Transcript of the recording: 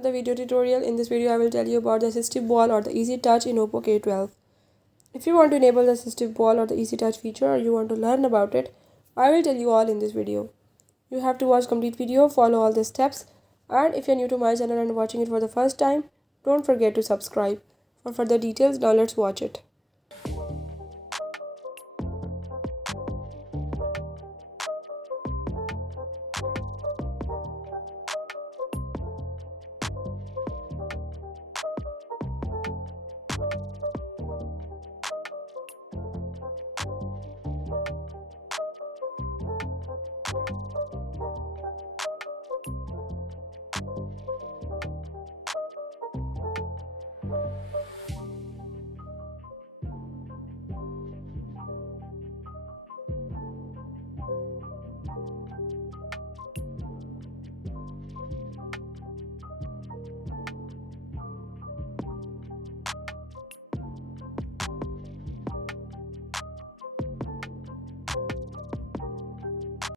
The video tutorial. In this video I will tell you about the assistive ball or the easy touch in Oppo K12. If you want to enable the assistive ball or the easy touch feature, or you want to learn about it, I will tell you all in this video. You have to watch complete video, follow all the steps, and if you are new to my channel and watching it for the first time, don't forget to subscribe. For further details, now let's watch it.